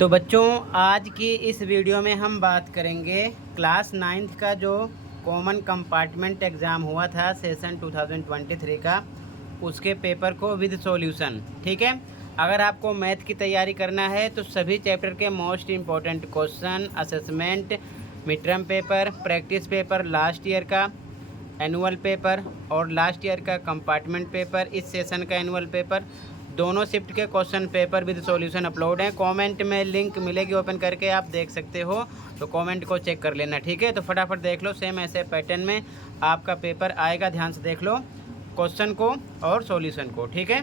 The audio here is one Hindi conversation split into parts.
तो बच्चों, आज की इस वीडियो में हम बात करेंगे क्लास 9th का जो कॉमन कंपार्टमेंट एग्ज़ाम हुआ था सेशन 2023 का, उसके पेपर को विद सॉल्यूशन। ठीक है, अगर आपको मैथ की तैयारी करना है तो सभी चैप्टर के most important question, assessment, mid term paper, practice paper, last year का एनुअल पेपर और लास्ट ईयर का कंपार्टमेंट पेपर, इस सेशन का एनुअल पेपर, दोनों शिफ्ट के question paper with solution upload हैं। कमेंट में लिंक मिलेगी, ओपन करके आप देख सकते हो, तो कमेंट को चेक कर लेना। ठीक है, तो फटाफट देख लो, सेम ऐसे पैटर्न में आपका पेपर आएगा। ध्यान से देख लो क्वेश्चन को और सॉल्यूशन को। ठीक है,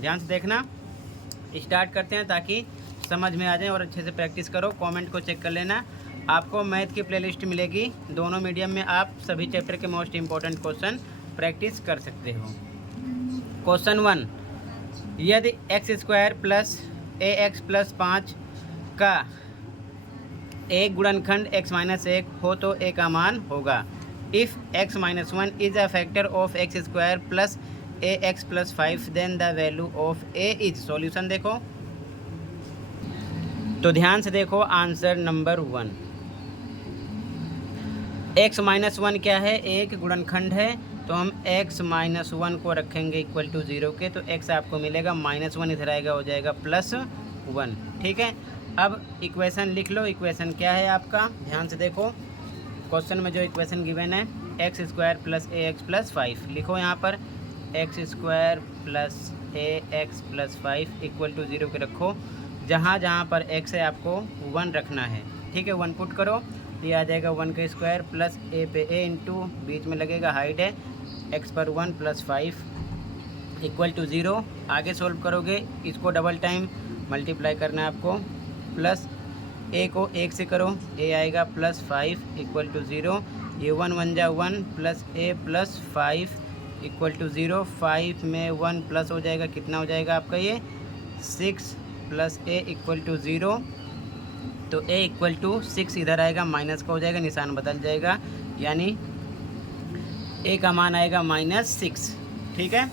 ध्यान से देखना। स्टार्ट करते हैं ताकि समझ में आ जाए और अच्छे से प्रैक्टिस करो। कमेंट को चेक कर लेना। आपको मैथ की प्लेलिस्ट मिलेगी, दोनों मीडियम में आप सभी चैप्टर के मोस्ट इम्पॉर्टेंट क्वेश्चन प्रैक्टिस कर सकते हो। क्वेश्चन 1, यदि x² प्लस ax प्लस 5 का एक गुणनखंड x-1 हो तो a का मान होगा। If x-1 is a factor of x² plus ax plus 5 then the value of a is. Solution देखो, तो ध्यान से देखो आंसर नंबर 1। x-1 क्या है? एक गुणनखंड है, तो हम x-1 को रखेंगे इक्वल टू 0 के, तो x आपको मिलेगा -1, इधर आएगा हो जाएगा +1। ठीक है, अब इक्वेशन लिख लो। इक्वेशन क्या है आपका? ध्यान से देखो, क्वेश्चन में जो इक्वेशन गिवन है x² प्लस ax प्लस 5 लिखो यहाँ पर। x² plus ax plus 5 equal to 0 के रखो। जहाँ जहाँ पर x है आपको 1 रखना है। ठीक है, 1 पुट करो, ये आ जाएगा 1 का स्क्वायर प्लस a पे a इंटू बीच में लगेगा हाइड है x पर 1 प्लस 5 इक्वल टू 0। आगे सोल्व करोगे, इसको डबल टाइम मल्टीप्लाई करना है आपको। प्लस a को 1 से करो, a आएगा प्लस 5 इक्वल टू 0। ये 1 1 जा 1 plus a plus 5 equal to 0। 5 में 1 प्लस हो जाएगा, कितना हो जाएगा आपका ये 6 प्लस a इक्वल टू 0। तो a इक्वल टू 6 इधर आएगा, माइनस का हो जाएगा, निशान बदल जाएगा, यानी a का मान आएगा -6। ठीक है,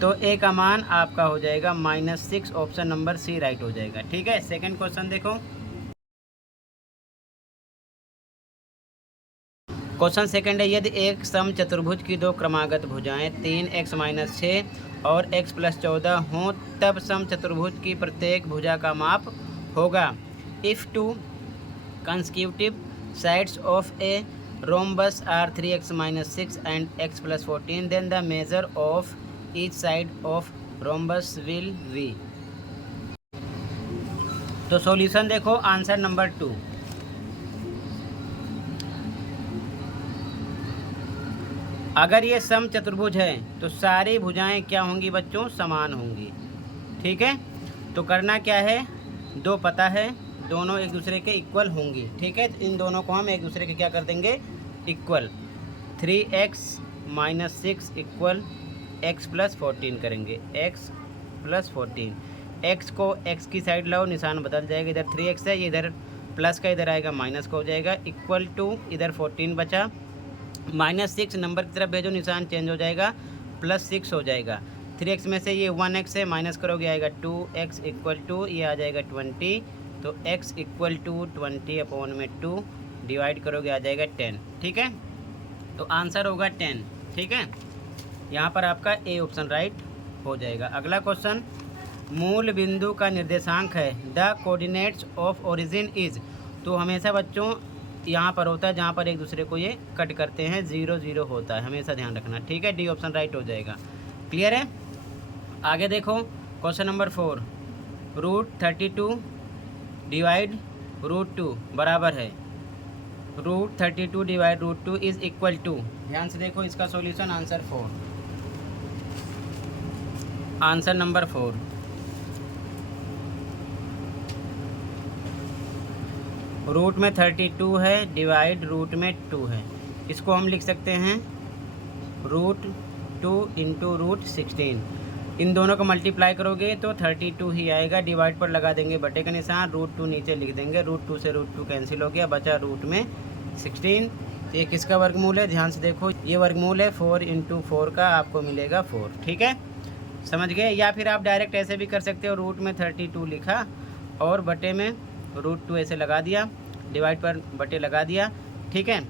तो a का मान आपका हो जाएगा -6। ऑप्शन नंबर सी राइट हो जाएगा। ठीक है, सेकंड क्वेश्चन देखो। क्वेश्चन सेकंड है, यदि एक सम चतुर्भुज की दो क्रमागत भुजाएं 3x - 6 और x + 14 हों, तब सम चतुर्भुज की प्रत्येक भुजा का माप होगा। If two consecutive sides of A rhombus are 3x - 6 and x + 14, then the measure of each side of rhombus will be। तो सॉल्यूशन देखो, आंसर नंबर 2। अगर ये सम चतुर्भुज है तो सारी भुजाएं क्या होंगी बच्चों? समान होंगी। ठीक है, तो करना क्या है, दो पता है, दोनों एक दूसरे के इक्वल होंगी। ठीक है, तो इन दोनों को हम एक दूसरे के क्या कर देंगे? इक्वल। 3x - 6 इक्वल x + 14 करेंगे, x + 14। x को x की साइड लाओ, निशान बदल जाएगा, इधर 3x है, ये इधर प्लस का इधर आएगा माइनस का हो जाएगा, इक्वल टू इधर 14 बचा, -6 नंबर की तरफ भेजो, निशान चेंज हो जाएगा, +6 हो जाएगा। 3x में से ये 1x है, माइनस करोगे आएगा 2x इक्वल टू ये आ जाएगा 20। तो x इक्वल टू 20/2 डिवाइड करोगे आ जाएगा 10। ठीक है, तो आंसर होगा 10। ठीक है, यहाँ पर आपका ए ऑप्शन राइट हो जाएगा। अगला क्वेश्चन, मूल बिंदु का निर्देशांक है, the coordinates of origin is. तो हमेशा बच्चों यहाँ पर होता है जहाँ पर एक दूसरे को ये कट करते हैं, 0 0 होता है, हमेशा ध्यान रखना। ठीक है, डी ऑप्शन राइट हो जाएगा। क्लियर है? आगे देखो, क्वेश्चन नंबर 4, √32 डिवाइड √2 बराबर है √32 डिवाइड √2 इज इक्वल टू। ध्यान से देखो इसका solution, answer 4, answer number 4। Root में 32 है, डिवाइड रूट में 2 है, इसको हम लिख सकते हैं √2 इंटू √16। इन दोनों को मल्टीप्लाई करोगे तो 32 ही आएगा, डिवाइड पर लगा देंगे बटे का निशान, √2 नीचे लिख देंगे, √2 से √2 कैंसिल हो गया, बचा रूट में 16। तो ये किसका वर्गमूल है? ध्यान से देखो, ये वर्गमूल है 4 × 4 का, आपको मिलेगा 4। ठीक है, समझ गए? या फिर आप डायरेक्ट ऐसे भी कर सकते हो, रूट में 32 लिखा और बटे में √2 ऐसे लगा दिया, डिवाइड पर बटे लगा दिया। ठीक है,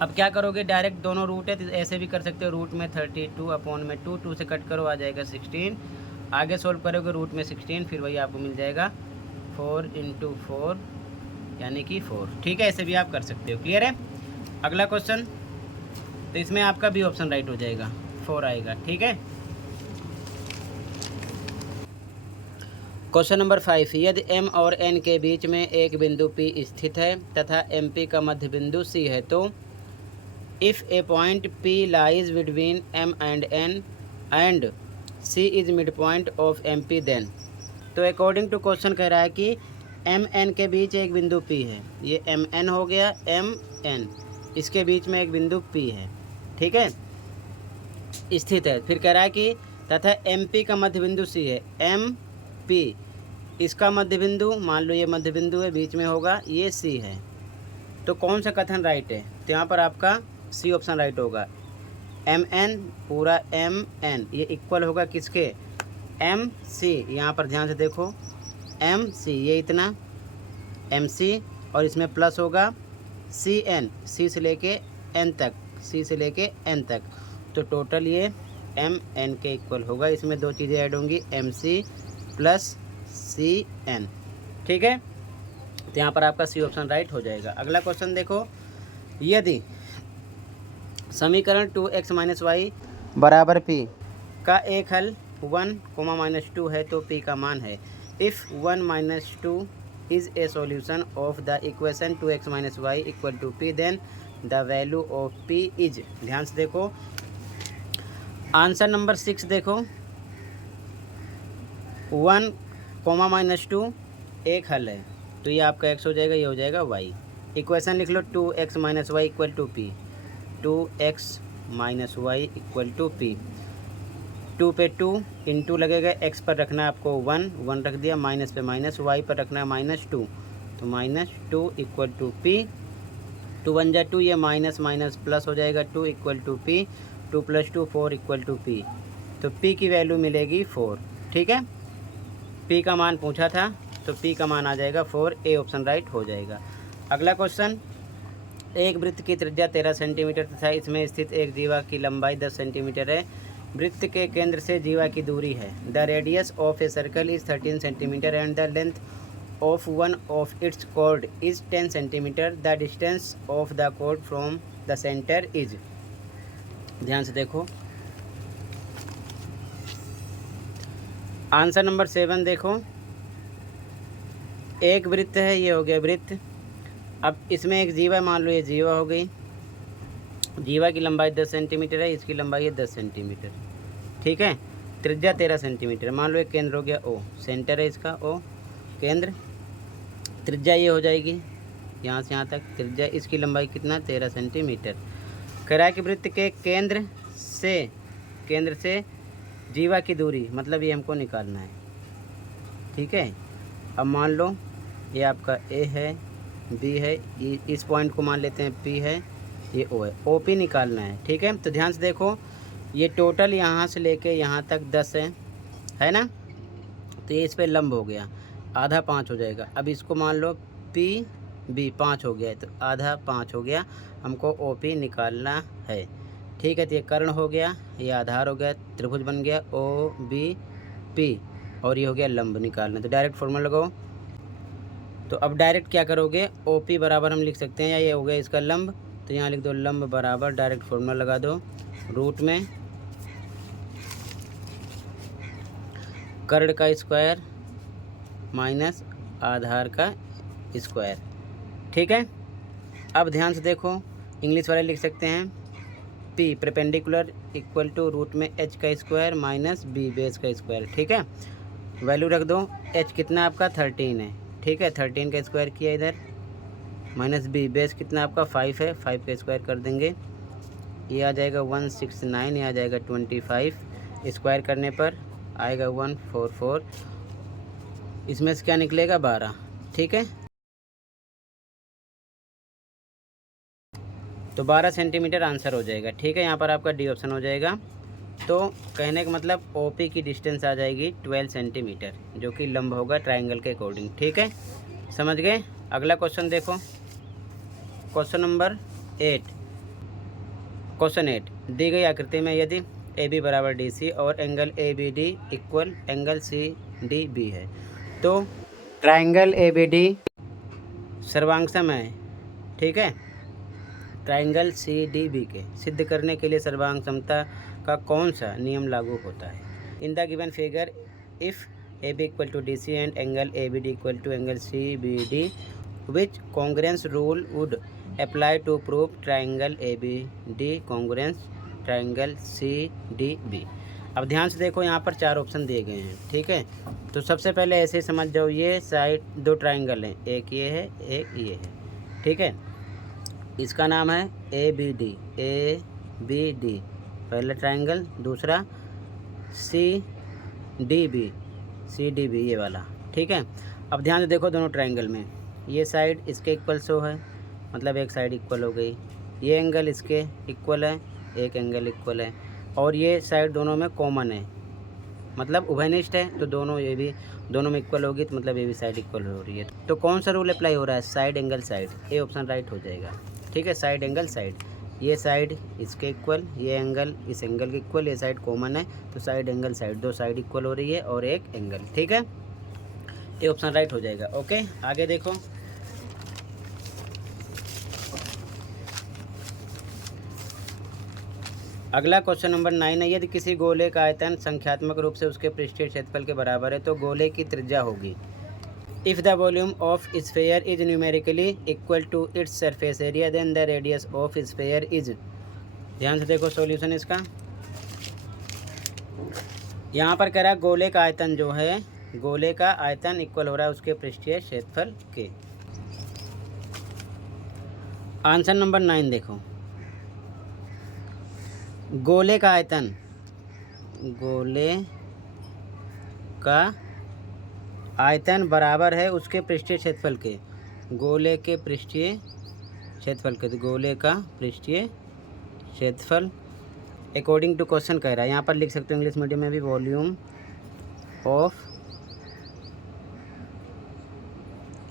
अब क्या करोगे, डायरेक्ट दोनों रूट है तो ऐसे भी कर सकते हो, रूट में 32 अपॉन में 2 से कट करो आ जाएगा 16। आगे सोल्व करोगे रूट में 16, फिर वही आपको मिल जाएगा 4 × 4 यानी कि 4। ठीक है, ऐसे भी आप कर सकते हो। क्लियर है। अगला क्वेश्चन, तो इसमें आपका भी ऑप्शन राइट हो जाएगा, 4 आएगा। ठीक है, क्वेश्चन नंबर 5, यदि M और N के बीच में एक बिंदु P स्थित है तथा MP का मध्य बिंदु C है, तो if a point P lies between M and N and C is mid point of MP then. तो अकॉर्डिंग टू क्वेश्चन कह रहा है कि MN के बीच एक बिंदु P है, ये MN हो गया, MN इसके बीच में एक बिंदु P है। ठीक है, स्थित है। फिर कह रहा है कि तथा MP का मध्य बिंदु C है, MP इसका मध्य बिंदु, मान लो ये मध्य बिंदु है, बीच में होगा, ये C है। तो कौन सा कथन राइट है, तो यहाँ पर आपका C ऑप्शन राइट होगा। MN पूरा MN ये इक्वल होगा किसके, MC। यहाँ पर ध्यान से देखो, MC ये इतना MC और इसमें प्लस होगा CN, C से लेके N तक, C से लेके N तक, तो टोटल ये MN के इक्वल होगा। इसमें दो चीज़ें ऐड होंगी, MC प्लस CN। ठीक है, तो यहाँ पर आपका C ऑप्शन राइट हो जाएगा। अगला क्वेश्चन देखो, यदि समीकरण 2x - y बराबर P का एक हल 1, -2 है तो P का मान है। If 1 - 2 is a solution of the equation 2x - y = P, then the value of P is. ध्यान से देखो, आंसर नंबर 6 देखो, 1, -2 एक हल है, तो ये आपका x हो जाएगा, ये हो जाएगा y। इक्वेशन लिख लो, 2x - y = P, 2x - y = P। 2 पे 2 इंटू लगेगा, x पर रखना है आपको 1 रख दिया, माइनस पे माइनस, y पर रखना है -2, तो -2 = P। 2 1 जा 2, ये माइनस माइनस प्लस हो जाएगा, 2 = P, 2 + 2 4 = P। तो P की वैल्यू मिलेगी 4। ठीक है, P का मान पूछा था, तो P का मान आ जाएगा 4, ए ऑप्शन राइट हो जाएगा। अगला क्वेश्चन, एक वृत्त की त्रिज्या 13 सेंटीमीटर तथा इसमें स्थित एक जीवा की लंबाई 10 सेंटीमीटर है। वृत्त के केंद्र से जीवा की दूरी है, the radius of a circle is 13 centimetre and the length of one of its chord is 10 centimetre. The distance of the chord from the centre is. ध्यान से देखो, आंसर नंबर 7 देखो, एक वृत्त है, ये हो गया वृत्त। अब इसमें एक जीवा, मान लो ये जीवा हो गई, जीवा की लंबाई 10 सेंटीमीटर है, इसकी लंबाई है 10 सेंटीमीटर। ठीक है, त्रिज्या 13 सेंटीमीटर, मान लो एक केंद्र हो गया O, सेंटर है इसका O केंद्र, त्रिज्या ये हो जाएगी यहाँ से यहाँ तक, त्रिज्या इसकी लंबाई कितना, 13 सेंटीमीटर। कह रहा है कि वृत्त के केंद्र से जीवा की दूरी, मतलब ये हमको निकालना है। ठीक है, अब मान लो ये आपका A है, B है, इस पॉइंट को मान लेते हैं P है, ये O है, OP निकालना है। ठीक है, तो ध्यान से देखो, ये टोटल यहाँ से लेके यहाँ तक 10 है ना, तो ये इस पर लंब हो गया, आधा 5 हो जाएगा। अब इसको मान लो PB 5 हो गया है, तो आधा 5 हो गया, हमको OP निकालना है। ठीक है, तो ये कर्ण हो गया, ये आधार हो गया, त्रिभुज बन गया OBP, और ये हो गया लंब निकालना। तो डायरेक्ट फॉर्मूला लगाओ, तो अब डायरेक्ट क्या करोगे, OP बराबर हम लिख सकते हैं, या ये हो गया इसका लंब, तो यहाँ लिख दो लंब बराबर, डायरेक्ट फॉर्मूला लगा दो, रूट में कर्ण का स्क्वायर माइनस आधार का स्क्वायर। ठीक है, अब ध्यान से देखो, इंग्लिश वाले लिख सकते हैं P परपेंडिकुलर = रूट में h का स्क्वायर माइनस B बेस का स्क्वायर। ठीक है, वैल्यू रख दो, h कितना आपका 13 है। ठीक है, 13 का स्क्वायर किया इधर, माइनस B बेस कितना आपका 5 है, 5 का स्क्वायर कर देंगे, ये आ जाएगा 169, ये आ जाएगा 25, स्क्वायर करने पर आएगा 144, इसमें से क्या निकलेगा 12। ठीक है, तो 12 सेंटीमीटर आंसर हो जाएगा। ठीक है, यहाँ पर आपका डी ऑप्शन हो जाएगा। तो कहने का मतलब OP की डिस्टेंस आ जाएगी 12 सेंटीमीटर, जो कि लंब होगा ट्राइंगल के अकॉर्डिंग। ठीक है, समझ गए। अगला क्वेश्चन देखो, क्वेश्चन नंबर 8। क्वेश्चन 8, दी गई आकृति में यदि AB बराबर DC और angle ABD equal angle CDB है, तो ट्राइंगल ABD सर्वांगसम है। ठीक है, ट्राइंगल CDB के सिद्ध करने के लिए सर्वांग समता का कौन सा नियम लागू होता है? In the given figure if AB equal to DC and angle ABD equal to angle CBD, which congruence rule would apply to prove triangle ABD congruence triangle CDB। अब ध्यान से देखो, यहाँ पर 4 ऑप्शन दिए गए हैं। ठीक है, तो सबसे पहले ऐसे ही समझ जाओ, ये साइड 2 ट्राइंगल हैं, एक ये है एक ये है। ठीक है, इसका नाम है ABD पहला ट्राइंगल, दूसरा CDB ये वाला। ठीक है, अब ध्यान से देखो, दोनों ट्राइंगल में ये साइड इसके इक्वल शो है, मतलब एक साइड इक्वल हो गई। ये एंगल इसके इक्वल है, एक एंगल इक्वल है, और ये साइड दोनों में कॉमन है, मतलब उभयनिष्ठ है, तो दोनों ये भी दोनों में इक्वल होगी, तो मतलब ये भी साइड इक्वल हो रही है। तो कौन सा रूल अप्लाई हो रहा है? Side angle side, A option right हो जाएगा। ठीक है, साइड एंगल साइड, ये साइड इसके इक्वल, ये एंगल इस एंगल के इक्वल, ये साइड कॉमन है, तो side angle side, 2 side equal हो रही है और एक एंगल। ठीक है, ये ऑप्शन राइट हो जाएगा। ओके, आगे देखो, अगला क्वेश्चन नंबर 9 है, यदि किसी गोले का आयतन संख्यात्मक रूप से उसके पृष्ठीय क्षेत्रफल के बराबर है, तो गोले की त्रिज्या होगी। If the volume of sphere is numerically equal to its surface area, then the radius of sphere is. ध्यान से देखो सॉल्यूशन इसका, यहाँ पर कह रहा है गोले का आयतन जो है, गोले का आयतन इक्वल हो रहा है उसके पृष्ठीय क्षेत्रफल के। आंसर नंबर 9 देखो, गोले का आयतन, गोले का आयतन बराबर है उसके पृष्ठीय क्षेत्रफल के, गोले के पृष्ठीय क्षेत्रफल के, तो गोले का पृष्ठीय क्षेत्रफल अकॉर्डिंग टू क्वेश्चन कह रहा है। यहाँ पर लिख सकते हो इंग्लिश मीडियम में भी, वॉल्यूम ऑफ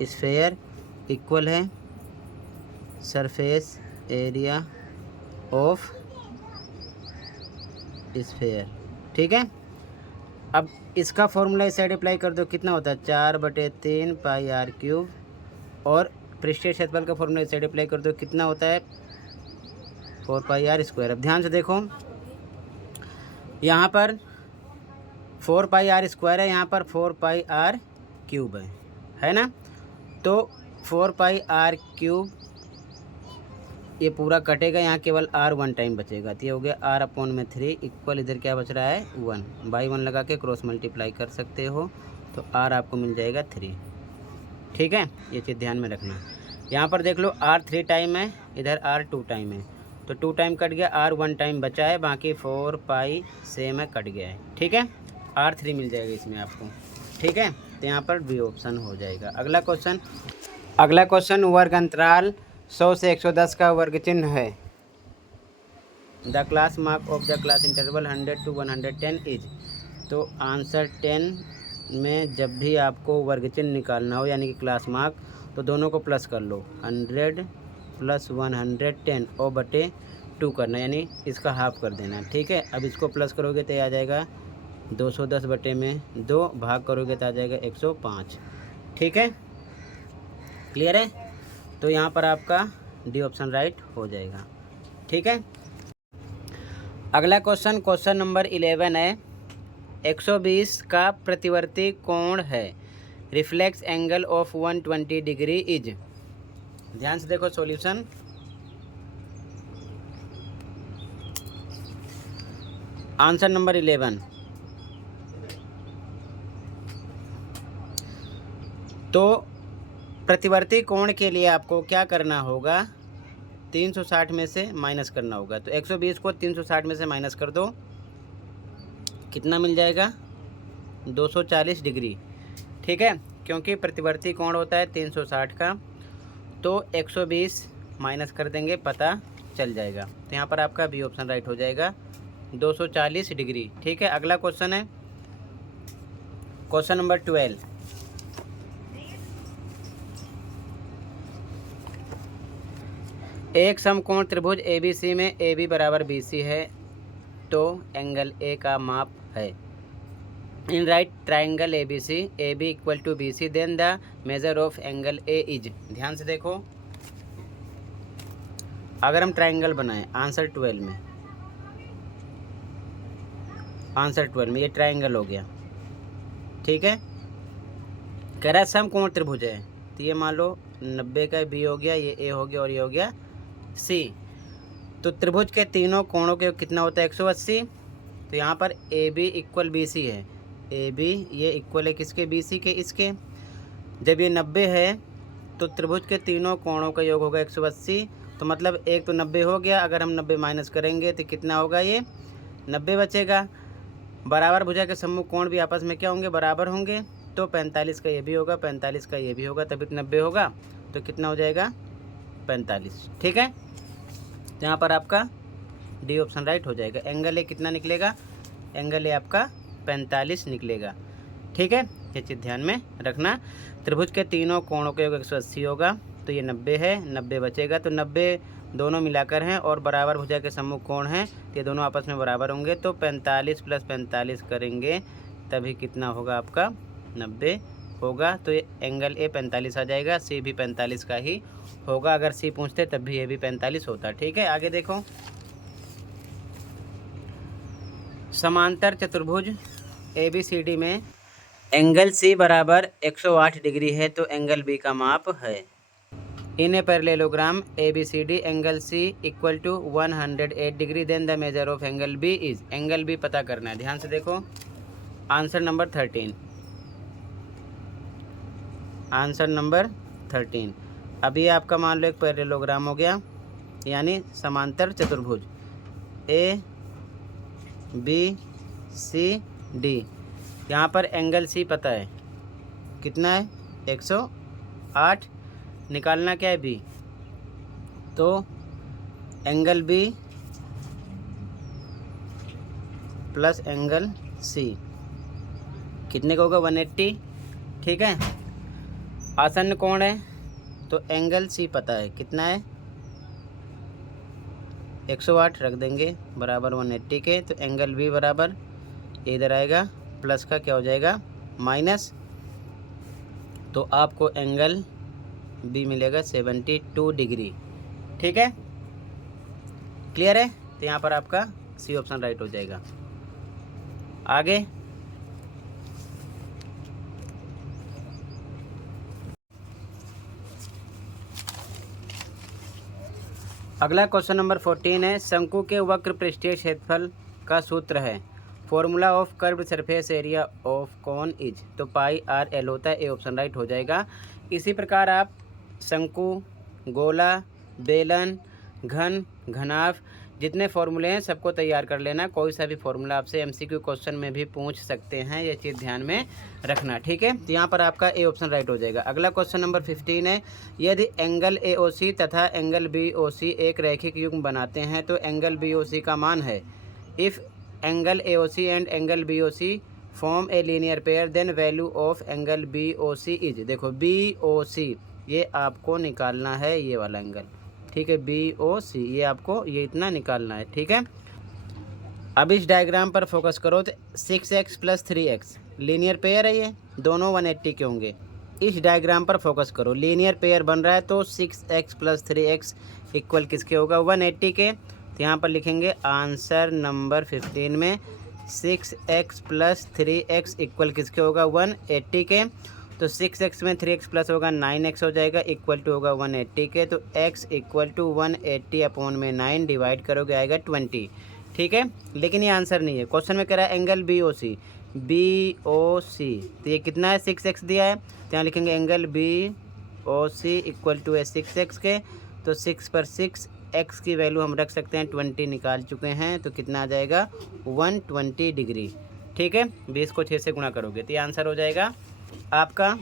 स्फेयर इक्वल है सरफेस एरिया ऑफ स्फेयर। ठीक है, अब इसका फॉर्मूला इस साइड अप्लाई कर दो, कितना होता है 4/3 पाई आर क्यूब, और पृष्ठीय क्षेत्रफल का फॉर्मूला इस साइड अप्लाई कर दो, कितना होता है 4 पाई आर स्क्वायर। अब ध्यान से देखो, यहाँ पर 4 पाई आर स्क्वायर है, यहाँ पर 4 पाई आर क्यूब है ना, तो 4 पाई आर क्यूब ये पूरा कटेगा, यहाँ केवल r 1 टाइम बचेगा, तो ये हो गया r/3 इक्वल, इधर क्या बच रहा है 1, बाई 1 लगा के क्रॉस मल्टीप्लाई कर सकते हो, तो r आपको मिल जाएगा 3। ठीक है, ये चीज़ ध्यान में रखना। यहाँ पर देख लो r 3 टाइम है, इधर r 2 टाइम है, तो 2 टाइम कट गया, r 1 टाइम बचा है, बाकी 4 पाई सेम है, कट गया है। ठीक है, r 3 मिल जाएगा इसमें आपको। ठीक है, तो यहाँ पर बी ऑप्शन हो जाएगा। अगला क्वेश्चन वर्ग अंतराल 100 से 110 का वर्ग चिन्ह है। The class mark of the class interval 100 to 110 is. तो आंसर 10 में जब भी आपको वर्ग चिन्ह निकालना हो, यानी कि क्लास मार्क, तो दोनों को प्लस कर लो, 100 + 110 और बटे 2 करना, यानी इसका हाफ कर देना। ठीक है, अब इसको प्लस करोगे तो आ जाएगा 210 बटे में 2, भाग करोगे तो आ जाएगा 105। ठीक है, क्लियर है, तो यहाँ पर आपका डी ऑप्शन राइट हो जाएगा। ठीक है, अगला क्वेश्चन नंबर 11 है, 120 का प्रतिवर्ती कोण है, reflex angle of 120 degree is. ध्यान से देखो सॉल्यूशन, आंसर नंबर 11, तो प्रतिवर्ती कोण के लिए आपको क्या करना होगा, 360 में से माइनस करना होगा। तो 120 को 360 में से माइनस कर दो, कितना मिल जाएगा 240 डिग्री। ठीक है, क्योंकि प्रतिवर्ती कोण होता है 360 का, तो 120 माइनस कर देंगे, पता चल जाएगा। तो यहाँ पर आपका बी ऑप्शन राइट हो जाएगा, 240 डिग्री। ठीक है, अगला क्वेश्चन है क्वेश्चन नंबर 12। एक समकोण त्रिभुज ABC में AB बराबर BC है तो एंगल A का माप है। In right triangle ABC AB equal to BC then the measure of angle A is. ध्यान से देखो, अगर हम ट्राइंगल बनाएं आंसर 12 में, आंसर 12 में ये ट्राइंगल हो गया। ठीक है, कह रहा है समकोण त्रिभुज है तो ये मान लो 90 का B हो गया, ये A हो गया और ये हो गया C। तो त्रिभुज के तीनों कोणों के कितना होता है 180। तो यहाँ पर AB इक्वल BC है, AB ये इक्वल है किसके BC के, इसके। जब ये 90 है तो त्रिभुज के तीनों कोणों का योग होगा 180। तो मतलब एक तो 90 हो गया, अगर हम 90 माइनस करेंगे तो कितना होगा, ये 90 बचेगा। बराबर भुजा के सम्मुख कोण भी आपस में क्या होंगे, बराबर होंगे। तो 45 का ये भी होगा, 45 का ये भी होगा, तभी तो 90 होगा। तो कितना हो जाएगा 45। ठीक है, तो यहाँ पर आपका डी ऑप्शन राइट हो जाएगा। एंगल ए कितना निकलेगा, एंगल ए आपका 45 निकलेगा। ठीक है, ये चीज़ ध्यान में रखना। त्रिभुज के तीनों कोणों का योग 180 होगा, तो ये 90 है, 90 बचेगा। तो 90 दोनों मिलाकर हैं और बराबर भुजा के सम्मुख कोण हैं, तो ये दोनों आपस में बराबर होंगे। तो 45 + 45 करेंगे तभी कितना होगा आपका 90 होगा। तो ये एंगल ए 45 आ जाएगा। सी भी 45 का ही होगा, अगर सी पूछते तब भी ये भी 45 होता। ठीक है, आगे देखो, समांतर चतुर्भुज ABCD में एंगल C बराबर 108 डिग्री है तो एंगल B का माप है। In a parallelogram ABCD angle C equal to 108 degree then the measure of angle B is. Angle B पता करना है, ध्यान से देखो। Answer number 13, answer number 13। अभी आपका मान लो एक पैरेललोग्राम हो गया, यानी समांतर चतुर्भुज ABCD। यहाँ पर एंगल C पता है कितना है, 108। निकालना क्या है B, तो angle B plus angle C कितने का होगा, 180। ठीक है, आसन्न कोण है तो एंगल C पता है कितना है, 108 रख देंगे बराबर 180 के। तो एंगल B बराबर इधर आएगा, प्लस का क्या हो जाएगा माइनस। तो आपको एंगल B मिलेगा 72 डिग्री। ठीक है, क्लियर है। तो यहाँ पर आपका C ऑप्शन राइट हो जाएगा। आगे अगला क्वेश्चन नंबर 14 है, शंकु के वक्र पृष्ठीय क्षेत्रफल का सूत्र है। Formula of curved surface area of cone is. तो पाई आर एल होता है, ए ऑप्शन राइट हो जाएगा। इसी प्रकार आप शंकु, गोला, बेलन, घन, घनाभ जितने फॉर्मूले हैं सबको तैयार कर लेना। कोई सा भी फॉर्मूला आपसे MCQ क्वेश्चन में भी पूछ सकते हैं, ये चीज़ ध्यान में रखना। ठीक है, तो यहाँ पर आपका ए ऑप्शन राइट हो जाएगा। अगला क्वेश्चन नंबर 15 है, यदि एंगल AOC तथा एंगल BOC एक रैखिक युग्म बनाते हैं तो एंगल BOC का मान है। If angle AOC and angle BOC form a linear pair then value of angle BOC is. देखो BOC ये आपको निकालना है, ये वाला एंगल। ठीक है, BOC ये आपको ये इतना निकालना है। ठीक है, अब इस डायग्राम पर फोकस करो तो 6x + 3x लीनियर पेयर है, ये दोनों 180 के होंगे। इस डायग्राम पर फोकस करो, लीनियर पेयर बन रहा है तो 6x + 3x इक्वल किसके होगा, 180 के। तो यहाँ पर लिखेंगे आंसर नंबर 15 में 6x + 3x इक्वल किसके होगा, 180 के। तो 6x में 3x प्लस होगा 9x हो जाएगा, इक्वल टू होगा 180 के। तो x इक्वल टू 180/9 डिवाइड करोगे आएगा 20। ठीक है, लेकिन ये आंसर नहीं है, क्वेश्चन में कह रहा है एंगल BOC। तो ये कितना है, 6x दिया है, तो यहाँ लिखेंगे एंगल BOC इक्वल टू है 6x के। तो 6 पर 6 x की वैल्यू हम रख सकते हैं 20 निकाल चुके हैं, तो कितना आ जाएगा 120 डिग्री। ठीक है, 20 को 6 से गुणा करोगे तो ये आंसर हो जाएगा आपका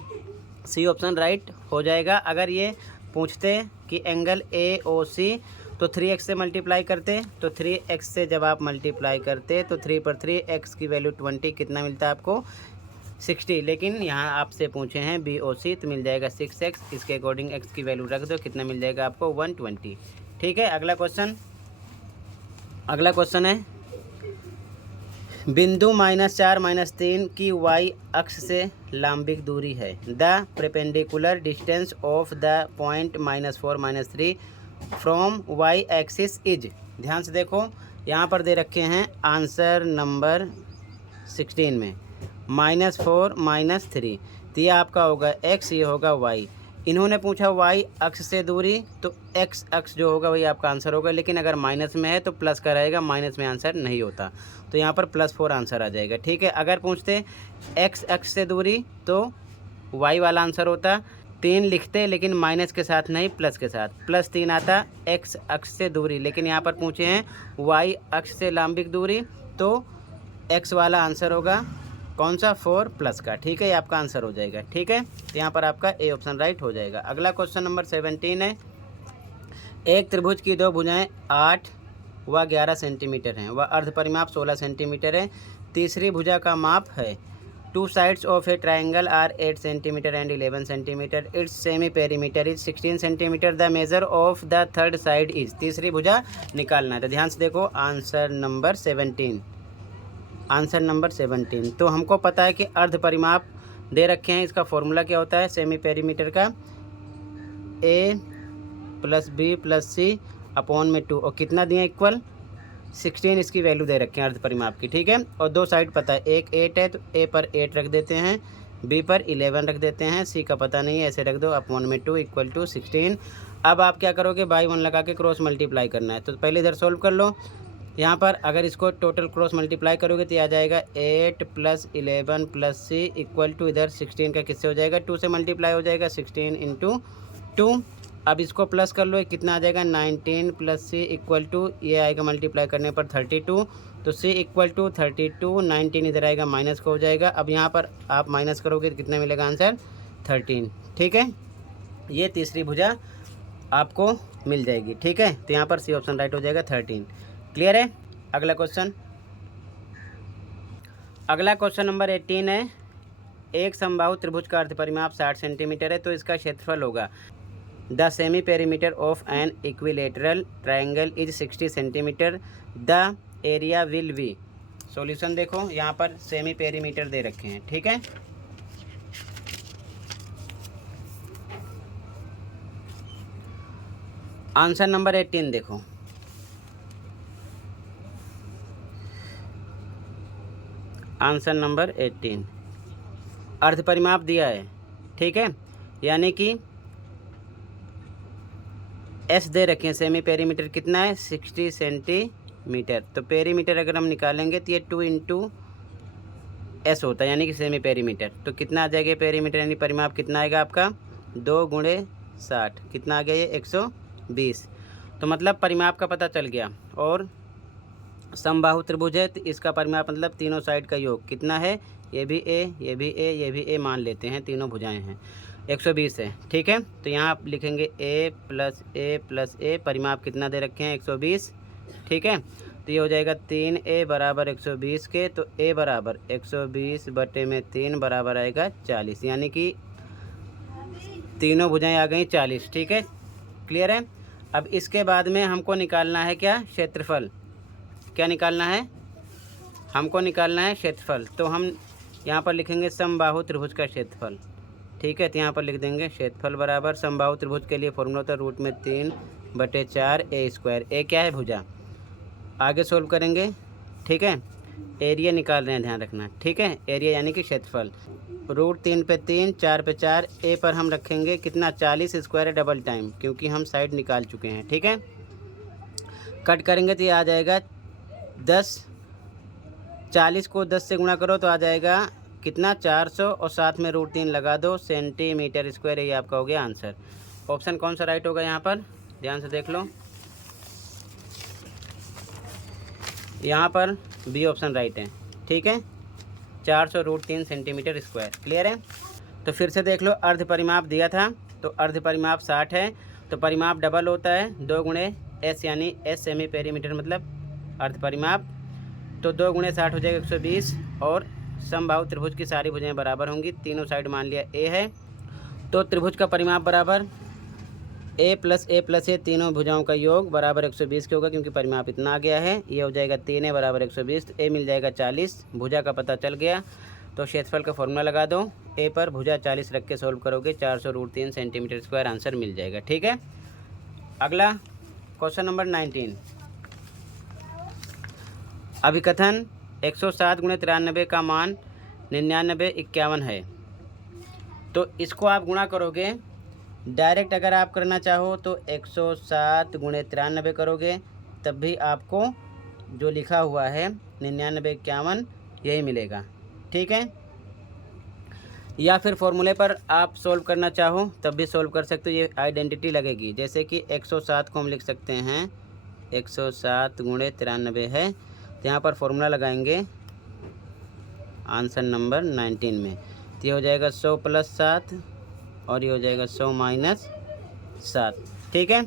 C ऑप्शन राइट हो जाएगा। अगर ये पूछते कि एंगल AOC तो 3x से मल्टीप्लाई करते, तो 3x से जब आप मल्टीप्लाई करते तो 3 पर 3 x की वैल्यू 20, कितना मिलता है आपको 60। लेकिन यहाँ आपसे पूछे हैं BOC, तो मिल जाएगा 6x। इसके अकॉर्डिंग x की वैल्यू रख दो, कितना मिल जाएगा आपको 120। ठीक है, अगला क्वेश्चन है बिंदु -4 -3 की y अक्ष से लंबिक दूरी है। The perpendicular distance of the point -4 -3 from y axis is. ध्यान से देखो, यहाँ पर दे रखे हैं आंसर नंबर 16 में -4 -3, तो ये आपका होगा x, ये होगा y। इन्होंने पूछा y अक्ष से दूरी, तो x अक्ष जो होगा वही आपका आंसर होगा। लेकिन अगर माइनस में है तो प्लस का रहेगा, माइनस में आंसर नहीं होता, तो यहाँ पर +4 आंसर आ जाएगा। ठीक है, अगर पूछते x अक्ष से दूरी तो y वाला आंसर होता, 3 लिखते लेकिन माइनस के साथ नहीं, प्लस के साथ, +3 आता x अक्ष से दूरी। लेकिन यहाँ पर पूछे हैं y अक्ष से लंबिक दूरी, तो x वाला आंसर होगा कौन सा, 4 प्लस का। ठीक है, ये आपका आंसर हो जाएगा। ठीक है, तो यहाँ पर आपका ए ऑप्शन राइट हो जाएगा। अगला क्वेश्चन नंबर 17 है, एक त्रिभुज की 2 भुजाएं 8 व 11 सेंटीमीटर हैं व अर्ध परिमाप 16 सेंटीमीटर है। तीसरी भुजा का माप है 2 sides of a triangle are 8 centimetre and 11 centimetre. Its semi perimeter is 16 centimetre. The measure of the third side is. तीसरी भुजा निकालना है, तो ध्यान से देखो आंसर नंबर 17। तो हमको पता है कि अर्ध परिमाप दे रखे हैं, इसका फॉर्मूला क्या होता है सेमी पेरीमीटर का, a + b + c अपॉन में 2, और कितना दिए इक्वल 16 इसकी वैल्यू दे रखे हैं अर्ध परिमाप की। ठीक है, और 2 साइड पता है, एक 8 है तो a पर 8 रख देते हैं, b पर 11 रख देते हैं, c का पता नहीं है, ऐसे रख दो, अपॉन में 2 = 16। अब आप क्या करोगे, बाई 1 लगा के क्रॉस मल्टीप्लाई करना है। तो पहले इधर सोल्व कर लो। यहाँ पर अगर इसको टोटल क्रॉस मल्टीप्लाई करोगे तो आ जाएगा 8 + 11 + c = इधर 16 का किससे हो जाएगा, 2 से मल्टीप्लाई हो जाएगा, 16 × 2। अब इसको प्लस कर लो, ये कितना आ जाएगा 19 + c = ये आएगा मल्टीप्लाई करने पर 32, तो c = 32, 19 इधर आएगा माइनस का हो जाएगा। अब यहाँ पर आप माइनस करोगे तो कितना मिलेगा आंसर 13। ठीक है, ये तीसरी भुजा आपको मिल जाएगी। ठीक है, तो यहाँ पर सी ऑप्शन राइट हो जाएगा 13। क्लियर है। अगला क्वेश्चन नंबर 18 है, एक समबाहु त्रिभुज का अर्ध परिमाप 60 सेंटीमीटर है, तो इसका क्षेत्रफल होगा the semi perimeter of an equilateral triangle is 60 centimetre. The area will be. Solution देखो, यहाँ पर सेमी पेरीमीटर दे रखे हैं। ठीक है, आंसर नंबर 18 देखो, आंसर नंबर 18 अर्ध परिमाप दिया है। ठीक है, यानी कि एस दे रखे हैं, सेमी पेरीमीटर कितना है 60 सेंटीमीटर। तो पेरीमीटर अगर हम निकालेंगे तो ये 2 × s होता है, यानी कि सेमी पेरीमीटर। तो कितना आ जाएगा पेरीमीटर, यानी परिमाप कितना आएगा आपका 2 × 60, कितना आ गया ये 120। तो मतलब परिमाप का पता चल गया। और समबाहु त्रिभुज है तो इसका परिमाप मतलब तीनों साइड का योग कितना है, ये भी a, ये भी a, ये भी a मान लेते हैं, तीनों भुजाएं हैं, 120 है। ठीक है, तो यहाँ आप लिखेंगे a + a, परिमाप कितना दे रखे हैं 120। ठीक है, तो ये हो जाएगा 3a = 120 के, तो a = 120/3 बराबर आएगा 40, यानी कि तीनों भुजाएं आ गई 40। ठीक है, क्लियर है। अब इसके बाद में हमको निकालना है क्या, क्षेत्रफल। क्या निकालना है, हमको निकालना है क्षेत्रफल। तो हम यहाँ पर लिखेंगे समबाहु त्रिभुज का क्षेत्रफल। ठीक है, तो यहाँ पर लिख देंगे क्षेत्रफल बराबर, समबाहु त्रिभुज के लिए फॉर्मूला होता है √3/4 a²। ए क्या है, भुजा। आगे सोल्व करेंगे। ठीक है, एरिया निकाल रहे हैं, ध्यान रखना। ठीक है, एरिया यानी कि क्षेत्रफल, √3/3, 4/4, ए पर हम रखेंगे कितना 40² डबल टाइम, क्योंकि हम साइड निकाल चुके हैं। ठीक है, कट करेंगे तो ये आ जाएगा 10, 40 को 10 से गुणा करो तो आ जाएगा कितना 400, और साथ में √3 लगा दो, सेंटीमीटर²। ये आपका हो गया आंसर। ऑप्शन कौन सा राइट होगा यहाँ पर, ध्यान से देख लो, यहाँ पर बी ऑप्शन राइट है। ठीक है, 400 √3 सेंटीमीटर²। क्लियर है। तो फिर से देख लो, अर्ध परिमाप दिया था, तो अर्ध परिमाप 60 है, तो परिमाप डबल होता है, 2 × एस यानी एस सेमी पेरीमीटर मतलब अर्ध परिमाप। तो 2 गुणे 60 हो जाएगा 120 और समबाहु त्रिभुज की सारी भुजाएं बराबर होंगी। तीनों साइड मान लिया ए है, तो त्रिभुज का परिमाप बराबर ए प्लस ए तीनों भुजाओं का योग बराबर 120 के होगा, क्योंकि परिमाप इतना आ गया है। ये हो जाएगा 3 ए बराबर 120, तो ए मिल जाएगा 40। भुजा का पता चल गया, तो क्षेत्रफल का फॉर्मूला लगा दो। ए पर भुजा 40 रख के सोल्व करोगे 400√3 सेंटीमीटर स्क्वायर आंसर मिल जाएगा। ठीक है, अगला क्वेश्चन नंबर 19। अभिकथन 107 गुणे 93 का मान 9951 है। तो इसको आप गुणा करोगे डायरेक्ट। अगर आप करना चाहो तो 107 गुणे 93 करोगे, तब भी आपको जो लिखा हुआ है 9951 यही मिलेगा। ठीक है, या फिर फॉर्मूले पर आप सोल्व करना चाहो तब भी सोल्व कर सकते हो। ये आइडेंटिटी लगेगी, जैसे कि 107 को हम लिख सकते हैं 107 गुणे 93 है, तो यहाँ पर फॉर्मूला लगाएंगे आंसर नंबर 19 में। तो ये हो जाएगा 100 + 7 और ये हो जाएगा 100 - 7। ठीक है,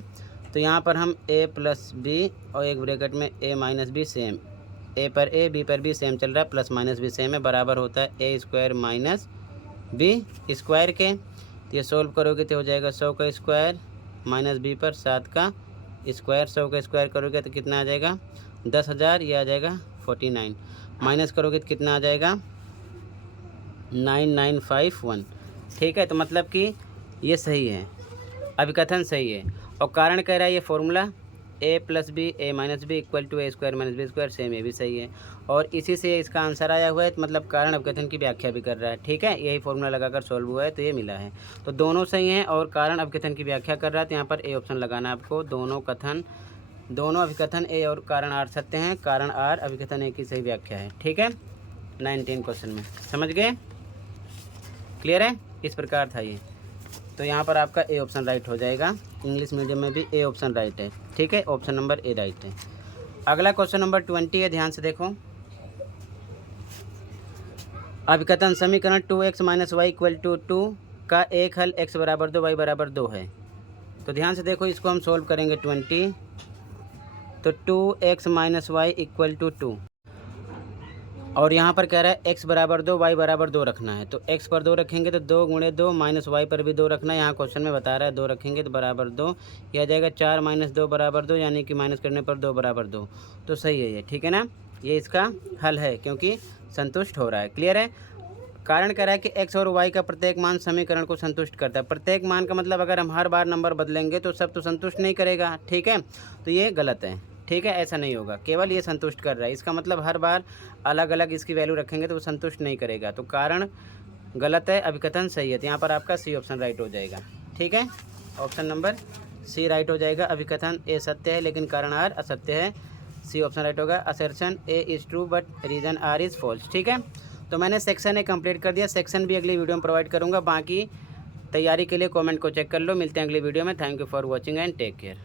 तो यहाँ पर हम a + b और एक ब्रैकेट में a - b सेम, a पर a b पर b सेम चल रहा है, प्लस माइनस भी सेम है, बराबर होता है a² - b स्क्वायर के। तो ये सोल्व करोगे तो हो जाएगा 100 का स्क्वायर माइनस b पर 7 का स्क्वायर। 100 का स्क्वायर करोगे तो कितना आ जाएगा 10,000, ये आ जाएगा 49। माइनस करोगे तो कितना आ जाएगा 9951। ठीक है, तो मतलब कि ये सही है, अभिकथन सही है। और कारण कह रहा है ये formula a + b a - b = a² - b² same, ये भी सही है। और इसी से इसका आंसर आया हुआ है, तो मतलब कारण अभिकथन की व्याख्या भी कर रहा है। ठीक है, यही फॉर्मूला लगाकर सॉल्व हुआ है, तो ये मिला है। तो दोनों सही हैं और कारण अभिकथन की व्याख्या कर रहा है, तो यहाँ पर ए ऑप्शन लगाना है आपको। दोनों अभिकथन ए और कारण आर सत्य हैं, कारण आर अभिकथन ए की सही व्याख्या है। ठीक है, 19 क्वेश्चन में समझ गए, क्लियर है। इस प्रकार था ये, तो यहाँ पर आपका ए ऑप्शन राइट हो जाएगा। इंग्लिश मीडियम में भी ए ऑप्शन राइट है। ठीक है, ऑप्शन नंबर ए राइट है। अगला क्वेश्चन नंबर 20 है, ध्यान से देखो। अभिकथन समीकरण 2x - y = 2 का एक हल x = 2 y = 2 है। तो ध्यान से देखो, इसको हम सोल्व करेंगे 20। तो 2x - y = 2 और यहाँ पर कह रहा है x = 2 y = 2 रखना है। तो x पर 2 रखेंगे तो 2 × 2 माइनस y पर भी 2 रखना है। यहाँ क्वेश्चन में बता रहा है 2 रखेंगे तो बराबर 2, यह आ जाएगा 4 - 2 = 2, यानी कि माइनस करने पर 2 = 2। तो सही है ये, ठीक है ना, ये इसका हल है क्योंकि संतुष्ट हो रहा है। क्लियर है। कारण कह रहा है कि x और y का प्रत्येक मान समीकरण को संतुष्ट करता है। प्रत्येक मान का मतलब अगर हम हर बार नंबर बदलेंगे तो सब तो संतुष्ट नहीं करेगा। ठीक है, तो ये गलत है। ठीक है, ऐसा नहीं होगा, केवल ये संतुष्ट कर रहा है। इसका मतलब हर बार अलग अलग इसकी वैल्यू रखेंगे तो वो संतुष्ट नहीं करेगा। तो कारण गलत है, अभिकथन सही है। तो यहाँ पर आपका सी ऑप्शन राइट हो जाएगा। ठीक है, ऑप्शन नंबर सी राइट हो जाएगा। अभिकथन ए सत्य है लेकिन कारण आर असत्य है, सी ऑप्शन राइट होगा। Assertion A is true but reason R is false. ठीक है, तो मैंने सेक्शन ए कंप्लीट कर दिया, सेक्शन भी अगली वीडियो में प्रोवाइड करूँगा। बाकी तैयारी के लिए कॉमेंट को चेक कर लो। मिलते हैं अगली वीडियो में। Thank you for watching and take care.